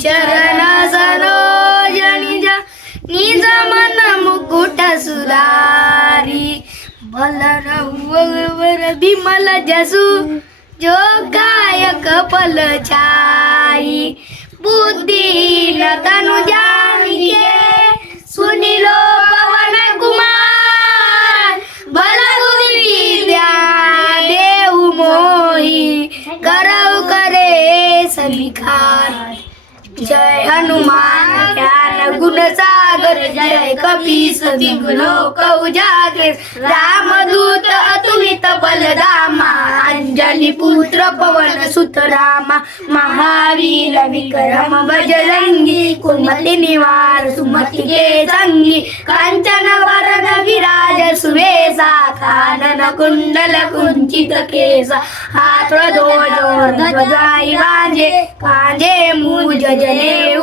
चरण सरोज निज निज मन मुकुट सुधारी. बलर बिमल जसु. जो गायक पल छाई. बुद्धि न तनु जानिके सुनिलो पवन कुमार. बल विद्या देऊ मोही. करव करे सविकार जय हनुमान ज्ञान गुण सागर जय कपीस लोक उजागर. रामदूत अतुलित बलदामा अंजली पुत्र पवन सुत रामा महावीर विक्रम बजरंगी कुमति निवार सुमति के संगी. कांचन वरन विराज सुवेशा कानन कुंडल कुंचित केसा. हाथ ध्वजाई वाजे कांजे मूज जने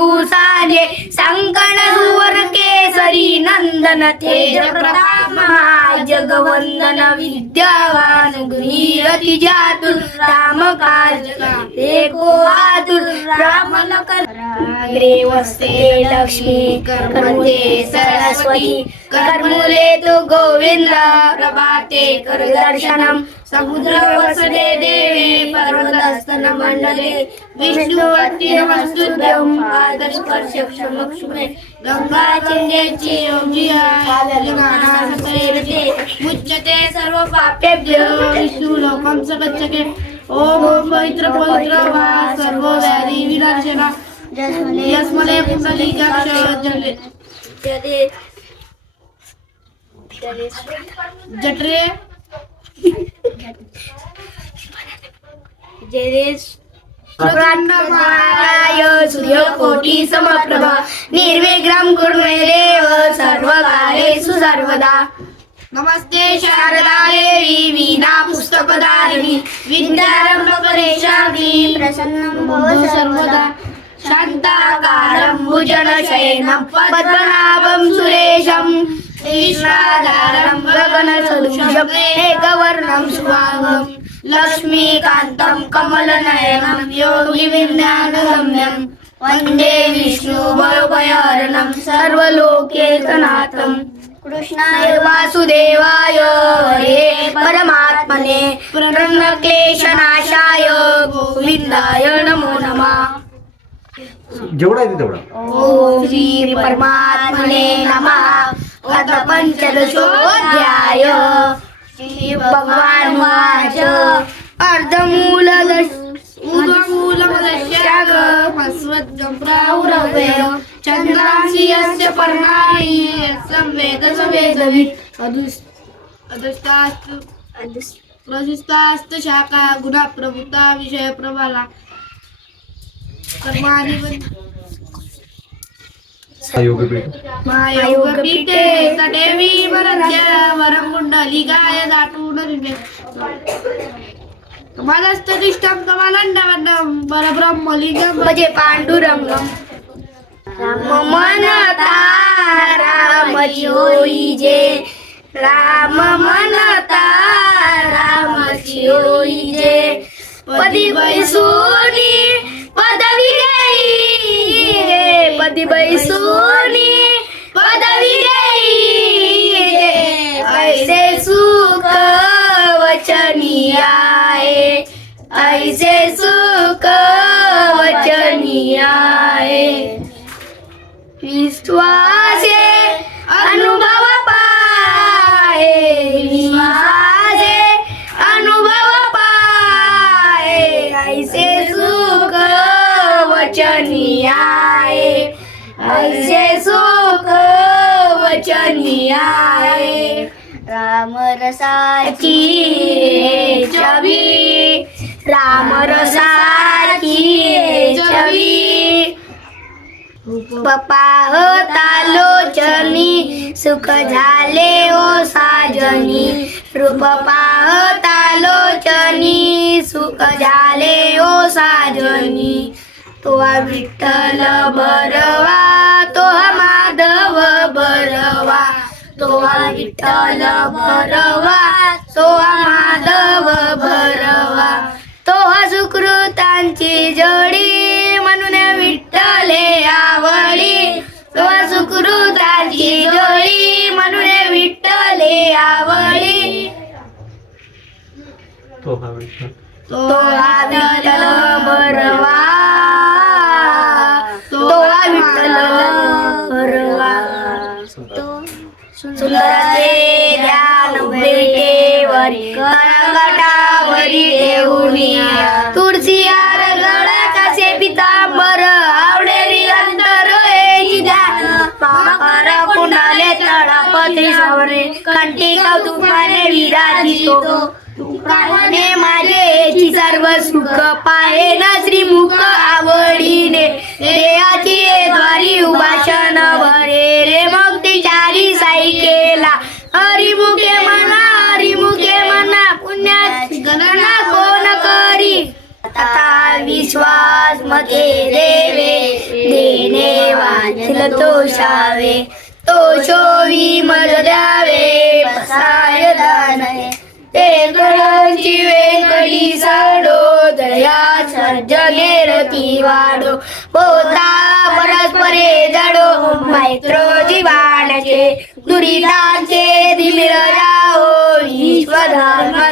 साजे संकण सुवर केसरी नंदन तेज प्रताप जगवंदन विद्यावान गृहती जातुर राम काज एको आतुर राम लखन. वस्ते लक्ष्मी कर्मुले सरस्वती कर्मुले तो गोविंद प्रभाते कर दर्शनम समुद्र वसने मंडले विष्णुवत्यमस्तुत्यं पादस्पर्शक्षमक्षुमे गङ्गाचिन्ये चिरञ्जियालमानासप्रेरते मुच्यते सर्वपापेभ्यो विष्णुलोकं सपच्यके ॐ पवित्र पवित्र वा सर्वव्याधि विनाशना यस्मले कुण्डलिकाक्ष जले जठरे। प्रकांडमाय सूर्यकोटी समप्रभा निर्विघ्नं कुर्मे देव सर्वदा नमस्ते शारदा देवी वीणा पुस्तकधारिणी विद्यारंभकरेशाग्नी प्रसन्नं भव सर्वदा। शान्ताकारं भुजनशयनं पद्मनाभं सुरेशं श्रीश्राधारं गगनसदृशं एकवर्णं सुवागम् लक्ष्मीकान्तं कमलनयनं योगिविज्ञानगम्यं वन्दे विष्णुभयभयहरणं सर्वलोकेकनाथं कृष्णाय वासुदेवाय हरे परमात्मने प्रणक्लेशनाशाय गोविंदाय नमो नमः। जेवढा आहे ते तेवढा. ॐ श्री परमात्मने नमः। अथ पञ्चदशोऽध्याय श्री भगवान वाच अर्धमूलदश उदमूलमदस्याग मस्वद्गम्प्राहुरव्यय चन्द्रांसि यस्य पर्णानि संवेद शाखा गुणा प्रभुता विषय कर्माणि योगपीठ तदेवी वरद्य वरकुण्डलिकाय दाटून मनस्ततिष्ठं कमलण्डवन्नं परब्रह्मलिङ्गं भजे पाण्डुरङ्गम्. जे राम मनता रामची होई जे पदी बैसोनी रे पदी बैसोनी पदवी गई ऐसे सुख वचनी आए ऐसे सुख वचनी आए विश्वासे आए राम रसाची छवी. राम रसाची छवी. पाहता लोचनी सुख झाले ओ साजनी. रूप पाहता लोचनी सुख झाले ओ साजनी. तो विठ्ठल बरवा. तो विठ्ठल भरवा तो माधव भरवा. तो सुकृतांची जोडी म्हणून विठ्ठले आवडी. तो सुकृतांची जोडी म्हणून विठ्ठले आवडी. तो विठ्ठल. भरवा. तो विठ्ठल भरवा. ध्यान करकटावरी तुळशी हार कसे पितांबर आवडेरी अंतर एची ध्यान. सावरे कंठी कौतुकाने विराजितो. तुकाने माझे सर्व सुख पाहे न श्रीमुख आवडीने. देवे देणे वाचल तो शावे तो शोवी मज द्यावे पसाय दानवे. ते कळची वेंकटी साडो दया सर्जने रती वाडो. पोता परस्परे जडो मैत्र जीवाणचे दुरितांचे दिमिर जाओ विश्व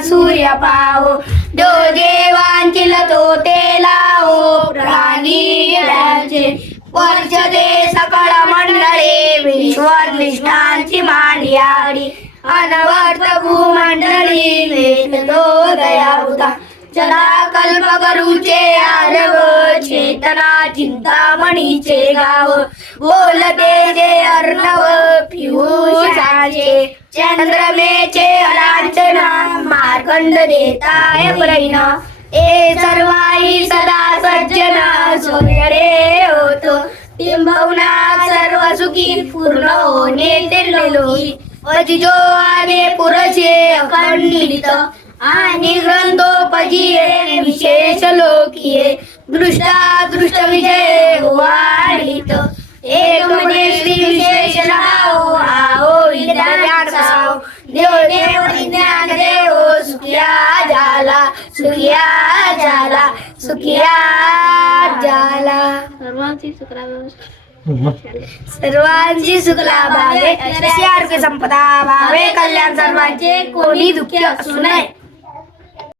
सूर्य पाहो जो देवांची लतो ते लावो वर्षदे वर्ष सकळ मंडळे विश्वर निष्ठांची मांडियाडी अनवर्त भूमंडळी वेदो दयाभूता चला कल्प करूचे आरव चेतना चिंतामणीचे गाव. बोलते जे अर्णव पियुषाचे चंद्रमेचे लांछना मार्कंड देताय प्रैन ए सर्वाई सदा सज्जना सूर्य रे होतो सर्व सुखी पूर्ण होणे ते लोकी पजिजो आणि पुरचे अखंडित. आणि ग्रंथोपजीये विशेष लोकीये. दृष्टा दृष्ट विजय वाढित. एक म्हणजे श्री विशेष नाव आओ विद्याज्ञान साव देव देव सुखिया झाला सुखिया झाला सुखिया झाला सर्वांची सुखला सर्वांची सुखला भावे आरोग्य संपदा भावे कल्याण सर्वांचे कोणी दुःखी असू नये.